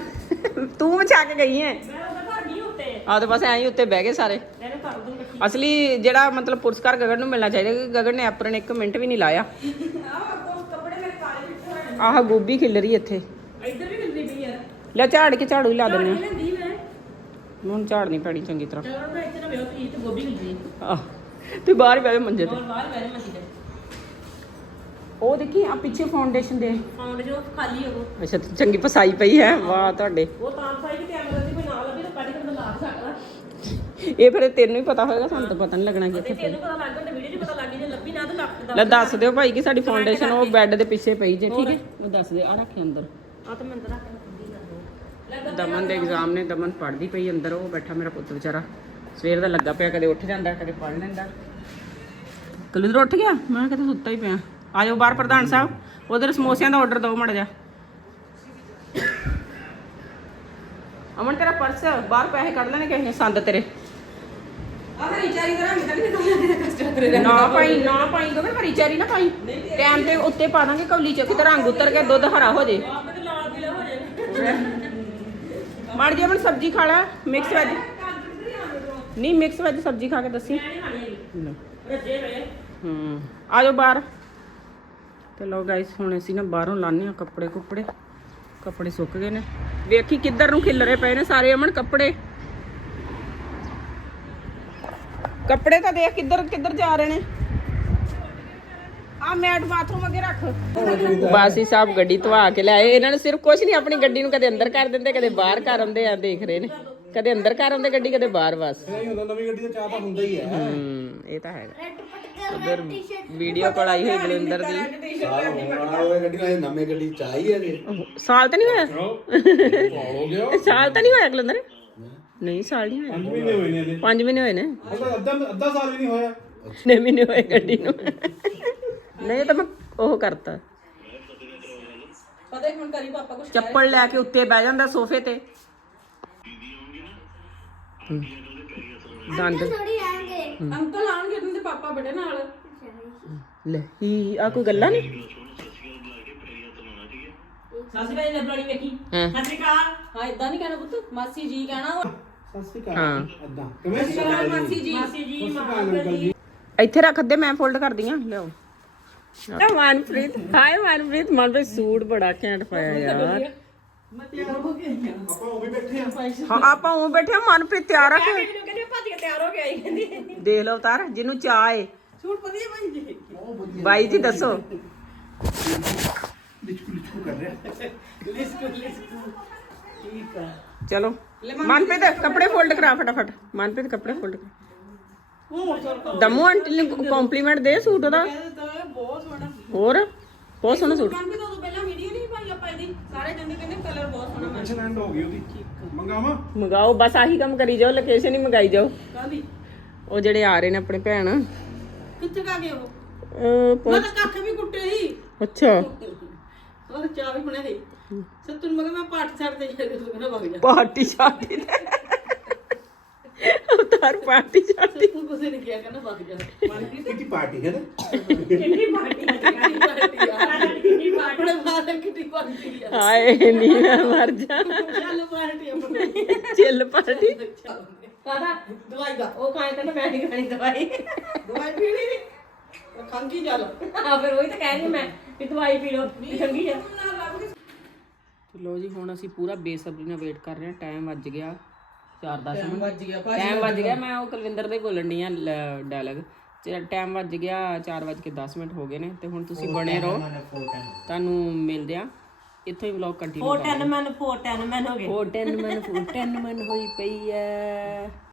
ਤੂੰ ਵਿਛਾ ਕੇ ਗਈ ਹੈ। ਮੈਂ ਉਹਦਾ ਘਰ ਨਹੀਂ ਉੱਤੇ। ਆ ਤਾਂ ਬਸ ਐਂ ਹੀ ਉੱਤੇ ਬਹਿ ਗਏ ਸਾਰੇ। ਇਹਨੂੰ ਕਰ ਦੂੰਗੀ ਅਸਲੀ ਜਿਹੜਾ ਮਤਲਬ ਪੁਰਸਕਾਰ ਗਗਨ ਨੂੰ ਮਿਲਣਾ ਚਾਹੀਦਾ ਕਿ ਗਗਨ ਨੇ ਐਪਰਨ ਇੱਕ ਮਿੰਟ ਵੀ ਨਹੀਂ ਲਾਇਆ। ਕੱਪੜੇ ਮੇਰੇ ਕਾਲੇ ਕਿੱਥੇ ਹੋਏ ਆਹ ਗੋਭੀ ਖਿਲ ਰਹੀ ਇੱਥੇ। ਇੱਧਰ ਵੀ ਮਿਲਦੀ ਪਈ ਯਾਰ ਲੈ ਝਾੜ ਕੇ ਝਾੜੂ ਹੀ ਲਾ ਦਿੰਦੇ ਝਾੜੀ ਲੈਂਦੀ ਮੈਂ। ਆ ਹੁਣ ਝਾੜ ਨਹੀਂ ਪੈਣੀ ਚੰਗੀ ਤਰ੍ਹਾਂ। ਚਲੋ ਮੈਂ ਇੱਥੇ ਨਾ ਵੇਖ ਕੀ ਤੇ ਗੋਭੀ ਮਿਲਦੀ ਆਹ ਤੂੰ ਬਾਹਰ ਬਹਿ ਮੰਜੇ ਤੇ। ਹੋਰ ਬਾਹਰ ਉਹ ਦੇਖੀ ਆ ਪਿੱਛੇ ਫਾਊਂਡੇਸ਼ਨ ਦੇ। ਜੋ ਖਾਲੀ ਉਹ। ਅੱਛਾ ਤੇ ਚੰਗੀ ਫਸਾਈ ਪਈ ਹੈ। ਵਾਹ ਤੁਹਾਡੇ। ਉਹ ਤਾਂ ਸਾਈ ਕਿ ਕੈਮਰਾ ਦੀ ਕੋਈ ਨਾ ਲੱਭੀ ਤਾਂ ਕੱਢ ਕੇ ਬੰਦਾ ਲਾ ਸਕਦਾ। ਇਹ ਫਿਰ ਤੈਨੂੰ ਹੀ ਪਤਾ ਹੋਏਗਾ ਸਾਨੂੰ ਤਾਂ ਪਤਾ ਨਹੀਂ ਲੱਗਣਾ ਕਿ ਤੇ ਇੱਥੇ ਤੈਨੂੰ ਪਤਾ ਲੱਗ ਗਿਆ ਤੇ ਵੀਡੀਓ 'ਚ ਪਤਾ ਲੱਗ ਗਿਆ ਜੇ ਲੱਭੀ ਨਾ ਤਾਂ ਲੱਗ ਲੈ ਦੱਸ ਦਿਓ ਭਾਈ ਕਿ ਸਾਡੀ ਫਾਊਂਡੇਸ਼ਨ ਉਹ ਬੈੱਡ ਦੇ ਪਿੱਛੇ ਪਈ ਜੇ ਠੀਕ ਹੈ? ਮੈਂ ਦੱਸ ਦੇ ਆ ਰੱਖੇ ਅੰਦਰ। ਆ ਤਾਂ ਮੈਂ ਅੰਦਰ ਰੱਖ ਕੇ ਖੁੱਲੀ ਕਰ ਦੋ ਦਮਨ ਦੇ ਐਗਜ਼ਾਮ ਨੇ ਦਮਨ ਪੜ੍ਹਦੀ ਪਈ ਅੰਦਰ ਉਹ ਬੈਠਾ ਮੇਰਾ ਪੁੱਤ ਵਿਚਾਰਾ। ਸਵੇਰ ਦਾ ਲੱਗਾ ਪਿਆ ਕਦੇ ਉੱਠ ਜਾਂਦਾ ਕਦੇ ਪੜ੍ਹ ਲੈਂਦਾ। ਕੁਲਵਿੰਦਰ ਉੱਠ ਗਿਆ? ਮੈਂ ਕਿਤੇ ਸੁੱਤਾ ਹੀ ਪਿਆ। ਆਜੋ ਬਾਹਰ ਪ੍ਰਧਾਨ ਸਾਹਿਬ ਉਧਰ ਸਮੋਸਿਆਂ ਦਾ ਆਰਡਰ ਦਿਓ ਮੜ ਜਾ ਅਮਨ ਤੇਰਾ ਪਰਸ ਬਾਹਰ ਪੈਸੇ ਕੱਢ ਲੈਣੇ ਕਿਸੇ ਨੇ ਸੰਦ ਤੇਰੇ। ਆਹ ਹਰੀ ਚਾਰੀ ਦਾ ਰੰਗ ਤਾਂ ਨਹੀਂ ਨਿਕਲਦਾ ਕਸਟਮਰ ਦੇ ਨਾ ਪਾਈ ਨਾ ਪਾਈ ਦੋਵੇਂ ਹਰੀ ਚੈਰੀ ਨਾ ਪਾਈ ਟਾਈਮ ਤੇ ਉੱਤੇ ਪਾ ਦਾਂਗੇ ਕੌਲੀ ਚ ਕਿਤੇ ਰੰਗ ਉਤਰ ਕੇ ਦੁੱਧ ਹਰਾ ਹੋ ਜੇ। ਮੜ ਜੇ ਮੈਂ ਸਬਜ਼ੀ ਖਾ ਲੈ ਮਿਕਸ ਵੈਜ ਨਹੀਂ ਮਿਕਸ ਵੈਜ ਸਬਜ਼ੀ ਖਾ ਕੇ ਦੱਸੀ। ਹੂੰ ਆ। ਜਾਓ ਬਾਹਰ। ਤੇ ਲੋ ਗਾਇਸ ਹੁਣ ਅਸੀਂ ਨਾ ਬਾਹਰੋਂ ਲਾਣੇ ਆ ਕੱਪੜੇ ਕੁੱਪੜੇ। ਕੱਪੜੇ ਸੁੱਕ ਗਏ ਨੇ। ਵੇਖੀ ਕਿੱਧਰ ਨੂੰ ਖਿਲਰੇ ਪਏ ਨੇ ਸਾਰੇ ਅਮਨ ਕੱਪੜੇ। ਕੱਪੜੇ ਤਾਂ ਦੇਖ ਕਿੱਧਰ ਕਿੱਧਰ ਜਾ ਰਹੇ ਨੇ। ਆ ਮੈਟ ਬਾਥਰੂਮ ਅੱਗੇ ਰੱਖ। ਬਾਸੀ ਸਾਹਿਬ ਗੱਡੀ ਧਵਾ ਕੇ ਲਿਆਏ ਇਹਨਾਂ ਨੂੰ ਸਿਰਫ ਕੁਝ ਨਹੀਂ ਆਪਣੀ ਗੱਡੀ ਨੂੰ ਕਦੇ ਅੰਦਰ ਕਰ ਦਿੰਦੇ ਕਦੇ ਬਾਹਰ ਕਰ ਆਉਂਦੇ ਆ ਦੇਖ ਰਹੇ ਨੇ। ਕਦੇ ਅੰਦਰ ਕਰ ਆਉਂਦੇ ਗੱਡੀ ਕਦੇ ਬਾਹਰ ਬਸ। ਨਹੀਂ ਹੁੰਦਾ ਨਵੀਂ ਗੱਡੀ ਦਾ ਚਾਹ ਤਾਂ ਹੁੰਦਾ ਹੀ ਹੈ। ਹੂੰ ਇਹ ਤਾਂ ਹੈਗਾ। ਉਧਰ ਵੀਡੀਓ ਕਾਲ ਆਈ ਹੋਈ ਬਲਿੰਦਰ ਦੀ। ਸਾਲ ਹੋਣਾ ਹੋਵੇ ਗੱਡੀ ਨਾਲ ਨਵੀਂ ਗੱਡੀ ਚਾਹੀ ਹੈ ਜੀ ਸਾਲ ਤਾਂ ਨਹੀਂ ਹੋਇਆ? ਹੋ ਗਿਆ ਸਾਲ ਤਾਂ ਨਹੀਂ ਹੋਇਆ ਬਲਿੰਦਰ ਨਹੀਂ ਸਾਲ ਨਹੀਂ ਹੋਇਆ। 5 ਮਹੀਨੇ ਹੋਏ ਨੇ ਇਹਦੇ। 5 ਮਹੀਨੇ ਹੋਏ ਨੇ? ਅੱਧਾ ਅੱਧਾ- ਅੱਧਾ ਸਾਲ ਵੀ ਨਹੀਂ ਹੋਇਆ। ਨਹੀਂ ਮਹੀਨੇ ਹੋਏ ਗੱਡੀ ਨੂੰ। ਨਹੀਂ ਤਾਂ ਮੈਂ ਉਹ ਕਰਤਾ। ਪਤਾ ਇੱਕ ਮਿੰਟ ਕਰੀ ਪਾਪਾ ਕੁਛ ਚੱਪਲ ਲੈ ਕੇ ਉੱਤੇ ਬਹਿ ਜਾਂਦਾ ਸੋਫੇ ਤੇ। ਹੂੰ। ਦੰਦ। ਅੰਕਲ ਆਣਗੇ ਉਹਨਾਂ ਦੇ ਪਾਪਾ ਬੜੇ ਨਾਲ। ਲੈ ਹੀ ਆ ਕੋਈ ਗੱਲਾਂ ਸਾਸੀ ਨੇ ਵੇਖੀ ਹਾਂ। ਸਤਿ ਹਾਂ ਇਦਾਂ ਨਹੀਂ ਕਹਿਣਾ ਪੁੱਤ ਮਾਸੀ ਜੀ ਕਹਿਣਾ ਸਤਿ ਸ਼੍ਰੀ ਅਕਾਲ। ਹਾਂ। ਅੱਧਾ ਕਿਵੇਂ ਮਾਸੀ ਜੀ? ਮਾਸੀ ਜੀ ਇੱਥੇ ਰੱਖ ਦੇ ਮੈਂ ਫੋਲਡ ਕਰਦੀ ਆ ਲਿਆਓ ਆ ਮਨਪ੍ਰੀਤ ਹਾਏ ਮਨਪ੍ਰੀਤ ਮਨਪ੍ਰੀਤ ਸੂਟ ਬੜਾ ਘੈਂਟ ਪਾਇਆ ਯਾਰ। ਆਪਾਂ ਉਹ ਵੀ ਬੈਠੇ ਆ ਹਾਂ ਆਪਾਂ ਉਹ ਬੈਠੇ ਆ, ਮਨਪ੍ਰੀਤ ਤਿਆਰ ਆ ਕੇ ਮੈਨੂੰ ਕਹਿੰਦੇ ਭੱਜ ਕੇ ਤਿਆਰ ਹੋ ਕੇ ਆਈ ਕਹਿੰਦੀ। ਦੇਖ ਲਓ ਤਾਰ ਜਿਹਨੂੰ ਚਾਹ ਏ। ਸੂਟ ਵਧੀਆ ਬਣ ਜੀ। ਬਾਈ ਜੀ ਦੱਸੋ। ਲਿਚਕੂ ਲਿਚਕੂ ਕਰ ਰਿਹਾ। ਲਿਸਕੂ ਲਿਸਕੂ। ਠੀਕ ਆ। ਚਲੋ ਮਨਪ੍ਰੀਤ ਕੱਪੜੇ ਫੋਲਡ ਕਰਾ ਫਟਾਫਟ। ਮਨਪ੍ਰੀਤ ਕੱਪੜੇ ਫੋਲਡ ਕਰ। ਹੁਣ ਚਲ ਦਮੂ ਆਂਟੀ ਨੂੰ ਕੰਪਲੀਮੈਂਟ ਦੇ ਸੂਟ ਉਹਦਾ। ਬਹੁਤ ਸੋਹਣਾ। ਹੋਰ? ਬਹੁਤ ਸੋਹਣਾ ਸੂਟ। ਮਨ ਵੀ ਤਾਂ ਉਦੋਂ ਪਹਿਲਾਂ ਵੀਡੀਓ ਨਹੀਂ ਇਹਦੀ ਸਾਰੇ ਜਣੇ ਕਹਿੰਦੇ ਕਲਰ ਬਹੁਤ ਸੋਹਣਾ ਮੈਂ ਟੈਨਸ਼ਨ ਐਂਡ ਹੋ ਗਈ ਉਹਦੀ। ਮੰਗਾਵਾ? ਮੰਗਾਓ ਬਸ ਆਹੀ ਕੰਮ ਕਰੀ ਜਾਓ ਲੋਕੇਸ਼ਨ ਹੀ ਮੰਗਾਈ ਜਾਓ। ਕਾਹਦੀ? ਉਹ ਜਿਹੜੇ ਆ ਰਹੇ ਨੇ ਆਪਣੇ ਭੈਣ। ਕਿੱਥੇ ਕਾ ਗਏ ਉਹ? ਅਹ, ਮੈਂ ਪਹੁੰਚ- ਤਾਂ ਕੱਖ ਵੀ ਕੁੱਟੇ ਸੀ। ਅੱਛਾ। ਉਹ ਚਾਹ ਵੀ ਬਣਾ ਸੀ ਸੱਤੂ ਨੂੰ ਮੈਂ ਕਿਹਾ ਮੈਂ ਪਾਠ ਛੱਡ ਤੇ ਜਾ ਤੂੰ ਕਹਿੰਦਾ ਵਗ ਜਾ। ਪਾਰਟੀ ਸ਼ਾਰਟੀ ਤੇ ਉਤਾਰ ਪਾਰਟੀ ਸ਼ਾਰਟੀ ਤੂੰ ਕੁਛ ਨਹੀਂ ਕਿਹਾ ਕਹਿੰਦਾ ਵਗ ਜਾ ਕਿੱਟੀ ਪਾਰਟੀ ਹੈ ਨਾ? ਕਿੰਨੀ ਪਾਰਟੀ ਪਾਰਟੀ ਆ ਕਿੰਨੀ ਪਾਰਟੀ ਬਾਅਦ ਕਿੰਨੀ ਪਾਰਟੀ ਆ ਹਾਏ ਨਹੀਂ ਮੈਂ ਮਰ ਜਾ। ਚੱਲ ਪਾਰਟੀ ਆ ਚਿੱਲ ਪਾਰਟੀ। ਕਾਦਾ ਦਵਾਈ ਦਾ। ਉਹ ਕਾਇ ਕਹਿੰਦਾ ਮੈਂ ਨਹੀਂ ਖਾਣੀ ਦਵਾਈ। ਦਵਾਈ ਪੀਣੀ ਨਹੀਂ ਖੰਗੀ ਚੱਲ। ਹਾਂ ਫਿਰ ਉਹੀ ਤਾਂ ਕਹਿ ਰਹੀ ਮੈਂ ਕਿ ਦਵਾਈ ਪੀ ਲਓ ਖੰਗੀ ਆ। ਲੋ ਜੀ ਹੁਣ ਅਸੀਂ ਪੂਰਾ ਬੇਸਬਰੀ ਨਾਲ ਵੇਟ ਕਰ ਰਹੇ ਹਾਂ। ਟਾਈਮ ਵੱਜ ਗਿਆ। 4:10 ਨੂੰ ਵੱਜ ਗਿਆ ਟਾਈਮ ਵੱਜ ਗਿਆ ਮੈਂ ਉਹ ਕੁਲਵਿੰਦਰ ਦੇ ਬੋਲਣ ਦੀ ਆ ਡਾਇਲੌਗ ਤੇ ਟਾਈਮ ਵੱਜ ਗਿਆ 4:10 ਮਿੰਟ ਹੋ ਗਏ ਨੇ। ਤੇ ਹੁਣ ਤੁਸੀਂ ਬਣੇ ਰਹੋ। ਤੁਹਾਨੂੰ ਮਿਲਦੇ ਆ। ਇੱਥੋਂ ਹੀ ਵਲੌਗ ਕੰਟੀਨਿਊ ਕਰਾਂਗੇ ਮਨ 410 ਮਨ ਹੋ ਗਏ। 410 ਮਨ 410 ਮਨ ਹੋਈ ਪਈ ਐ।